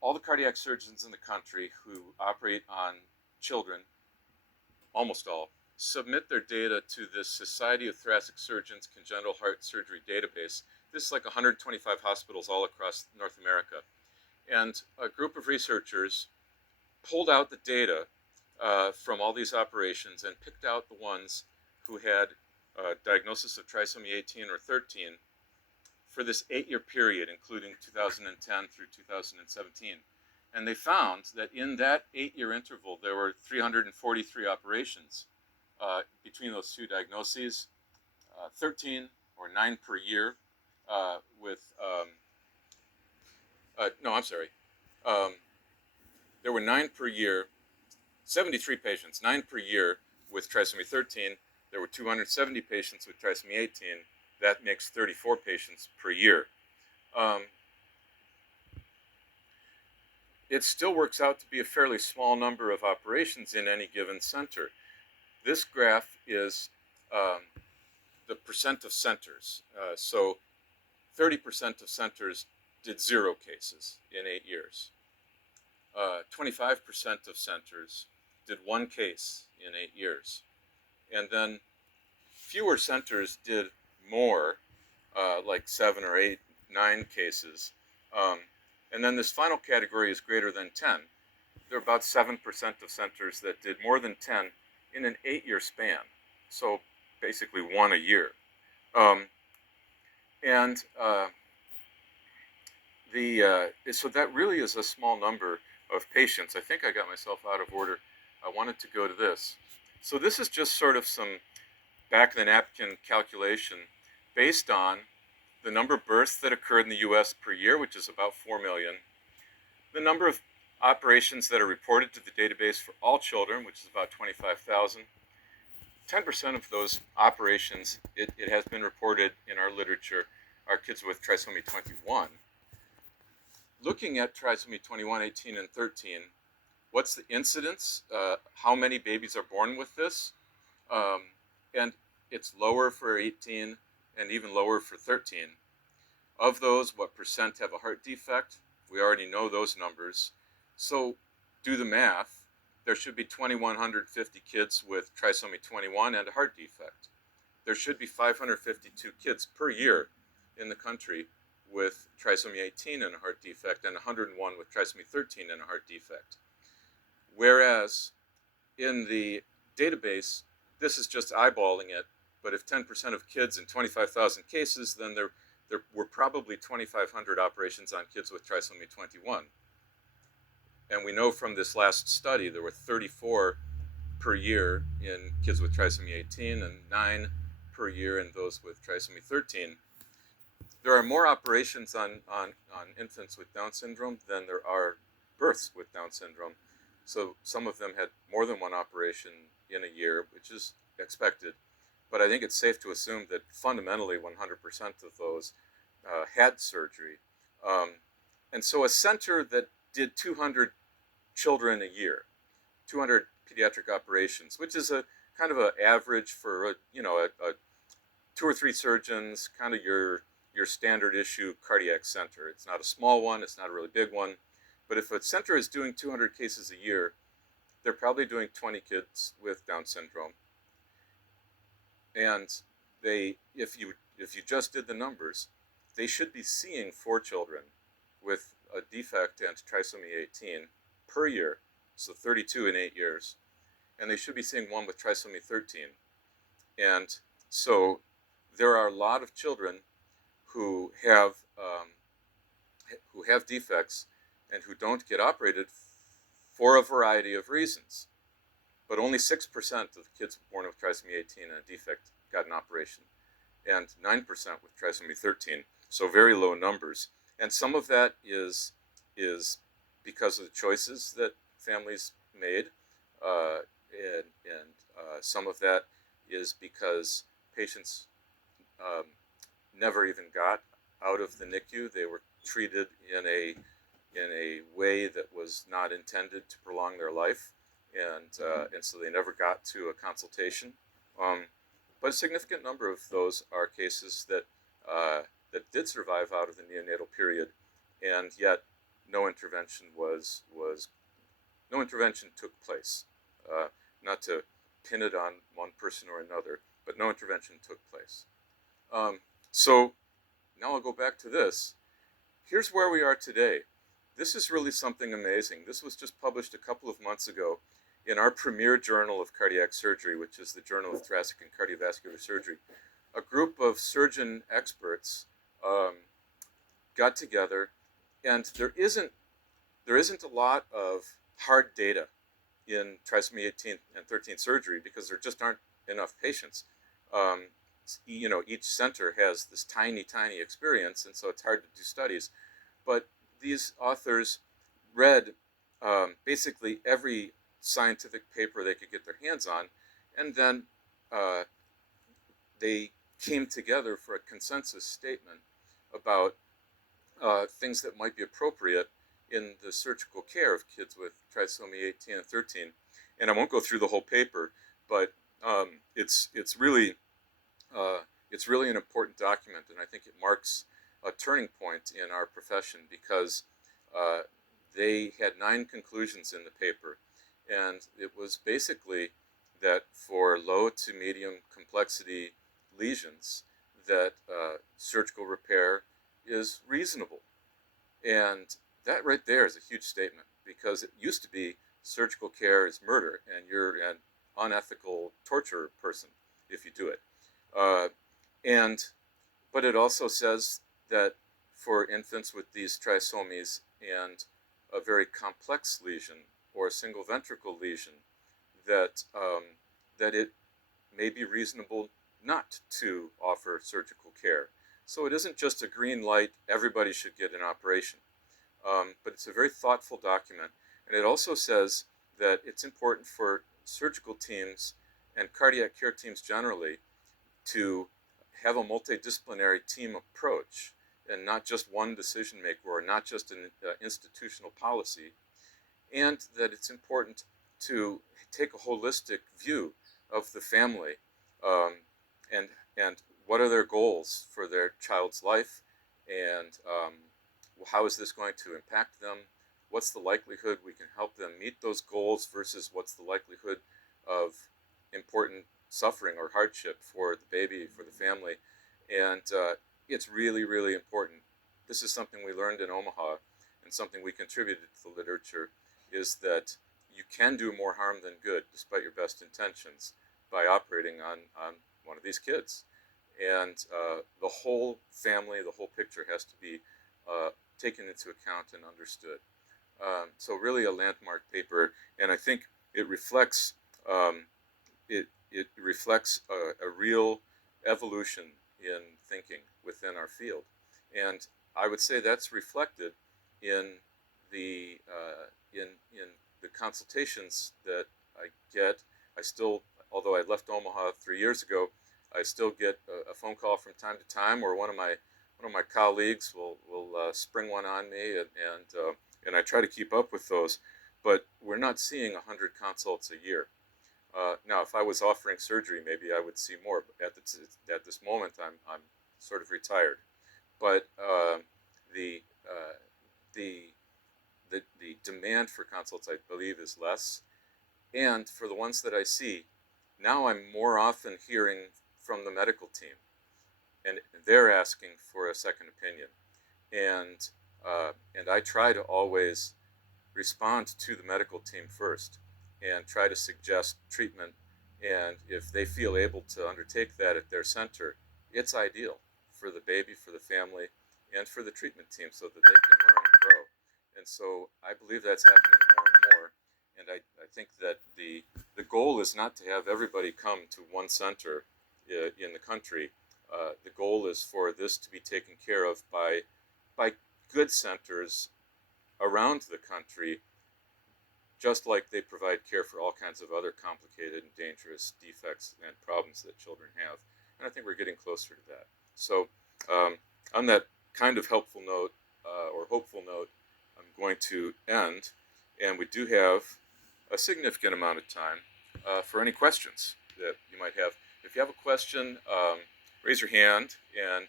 all the cardiac surgeons in the country who operate on children, almost all, submit their data to the Society of Thoracic Surgeons Congenital Heart Surgery database. This is like 125 hospitals all across North America. And a group of researchers pulled out the data from all these operations and picked out the ones who had diagnosis of trisomy 18 or 13 for this 8-year period, including 2010 through 2017. And they found that in that 8-year interval, there were 343 operations between those two diagnoses, 13 or 9 per year there were 9 per year, 73 patients, 9 per year with trisomy 13. There were 270 patients with trisomy 18. That makes 34 patients per year. It still works out to be a fairly small number of operations in any given center. This graph is the percent of centers. So 30% of centers did 0 cases in 8 years. 25% of centers did 1 case in 8 years. And then fewer centers did more, like 7 or 8, 9 cases. And then this final category is greater than 10. There are about 7% of centers that did more than 10 in an 8-year span. So basically 1 a year. So that really is a small number of patients. I think I got myself out of order. I wanted to go to this. So this is just sort of some back of the napkin calculation based on the number of births that occurred in the US per year, which is about 4 million, the number of operations that are reported to the database for all children, which is about 25,000. 10% of those operations, it has been reported in our literature, are kids with trisomy 21. Looking at trisomy 21, 18, and 13, what's the incidence? How many babies are born with this? And it's lower for 18 and even lower for 13. Of those, what percent have a heart defect? We already know those numbers. So do the math. There should be 2,150 kids with trisomy 21 and a heart defect. There should be 552 kids per year in the country with trisomy 18 and a heart defect, and 101 with trisomy 13 and a heart defect. Whereas in the database, this is just eyeballing it, but if 10% of kids in 25,000 cases, then there were probably 2,500 operations on kids with trisomy 21. And we know from this last study, there were 34 per year in kids with trisomy 18 and 9 per year in those with trisomy 13. There are more operations on infants with Down syndrome than there are births with Down syndrome. So some of them had more than 1 operation in a year, which is expected. But I think it's safe to assume that fundamentally 100% of those had surgery. And so a center that did 200 children a year, 200 pediatric operations, which is a kind of an average for 2 or 3 surgeons, kind of your standard issue cardiac center. It's not a small one, it's not a really big one, but if a center is doing 200 cases a year, they're probably doing 20 kids with Down syndrome. And if you just did the numbers, they should be seeing 4 children with a defect and trisomy 18 per year, so 32 in 8 years, and they should be seeing 1 with trisomy 13. And so there are a lot of children who have defects and who don't get operated for a variety of reasons. But only 6% of the kids born with trisomy 18 and a defect got an operation, and 9% with trisomy 13. So very low numbers. And some of that is because of the choices that families made, and some of that is because patients never even got out of the NICU. They were treated in a way that was not intended to prolong their life, and so they never got to a consultation. But a significant number of those are cases that did survive out of the neonatal period, and yet no intervention no intervention took place. Not to pin it on one person or another, but no intervention took place. So now I'll go back to this. Here's where we are today. This is really something amazing. This was just published a couple of months ago in our premier journal of cardiac surgery, which is the Journal of Thoracic and Cardiovascular Surgery. A group of surgeon experts got together, and there isn't a lot of hard data in trisomy 18 and 13 surgery because there just aren't enough patients. Each center has this tiny experience, and so it's hard to do studies. But these authors read basically every scientific paper they could get their hands on, and then they came together for a consensus statement about things that might be appropriate in the surgical care of kids with trisomy 18 and 13. And I won't go through the whole paper, but it's really an important document, and I think it marks a turning point in our profession because they had 9 conclusions in the paper, and it was basically that for low to medium complexity lesions that surgical repair is reasonable. And that right there is a huge statement, because it used to be surgical care is murder and you're an unethical torture person if you do it. But it also says that for infants with these trisomies and a very complex lesion or a single ventricle lesion, that it may be reasonable not to offer surgical care. So it isn't just a green light, everybody should get an operation. But it's a very thoughtful document. And it also says that it's important for surgical teams and cardiac care teams generally to have a multidisciplinary team approach and not just one decision maker or not just an institutional policy, and that it's important to take a holistic view of the family and what are their goals for their child's life, and how is this going to impact them? What's the likelihood we can help them meet those goals versus what's the likelihood of important suffering or hardship for the baby, for the family? And it's really, really important. This is something we learned in Omaha, and something we contributed to the literature, is that you can do more harm than good despite your best intentions by operating on one of these kids. And the whole family, the whole picture has to be taken into account and understood. So really a landmark paper, and I think it reflects it reflects a real evolution in thinking within our field, and I would say that's reflected in the consultations that I get. I still, although I left Omaha 3 years ago, I still get a phone call from time to time, or one of my colleagues will spring one on me, and I try to keep up with those. But we're not seeing 100 consults a year. Now, if I was offering surgery, maybe I would see more. But at this moment, I'm sort of retired. But the demand for consults, I believe, is less. And for the ones that I see, now I'm more often hearing from the medical team, and they're asking for a second opinion. And I try to always respond to the medical team first and try to suggest treatment. And if they feel able to undertake that at their center, it's ideal for the baby, for the family, and for the treatment team, so that they can learn and grow. And so I believe that's happening more and more. And I think that the goal is not to have everybody come to one center in the country. The goal is for this to be taken care of by good centers around the country, just like they provide care for all kinds of other complicated and dangerous defects and problems that children have. And I think we're getting closer to that. So on that kind of helpful note, or hopeful note, I'm going to end. And we do have a significant amount of time for any questions that you might have. If you have a question, raise your hand, and